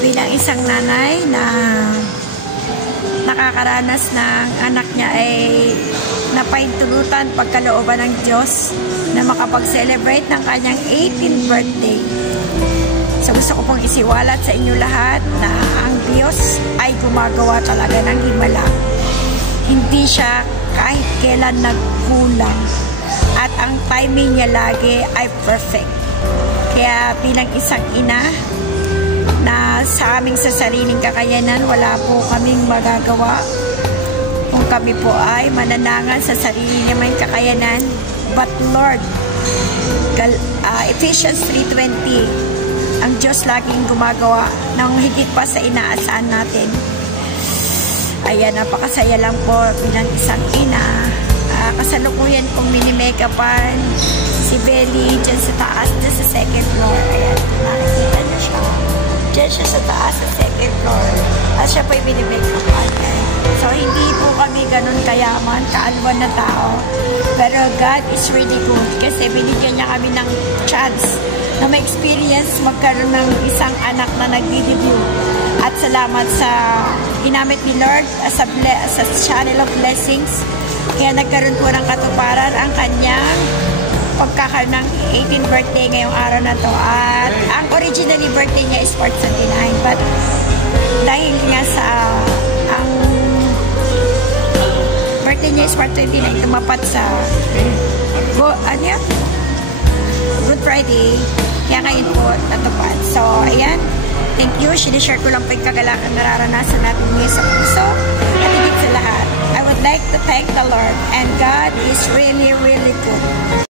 bilang isang nanay na nakakaranas ng anak niya ay napaintulutan pagkalooban ng Diyos na makapag-celebrate ng kanyang 18th birthday. So gusto ko pong isiwalat sa inyo lahat na ang Diyos ay gumagawa talaga ng himala. Hindi siya kahit kailan nagkulang at ang timing niya lagi ay perfect. Kaya bilang isang ina na sa aming sariling kakayanan, wala po kaming magagawa kung kami po ay mananangan sa sarili namang kakayanan. But Lord, Ephesians 3:20, ang Diyos laging gumagawa ng higit pa sa inaasahan natin. Ayan, napakasaya lang po bilang isang ina. Kasalukuyan kong mini-makeupan si Belly dyan sa taas, dyan sa second floor. Ayan, nakikita niyo siya. Dyan siya sa taas, sa second floor. At siya po yung mini-makeupan. So, hindi po kami ganun kayaman, kaalwan na tao. Pero God is really good kasi binigyan niya kami ng chance na ma-experience magkaroon ng isang anak na nag-debut. At salamat sa ginamit ni Lord as a channel of blessings. Kaya nagkaroon po ng katuparan ang kanyang pagkakaroon ng 18th birthday ngayong araw na to. At ang originally birthday niya is March 29. But dahil nga sa ang birthday niya is March 29, tumapat sa Good Friday. Kaya ngayon po natupad. So, ayan. Thank you. Sinishare ko lang po yung kagalakan nararanasan natin ngayon sa puso. At higit sa lahat, I would like to thank the Lord. And God is really, really good.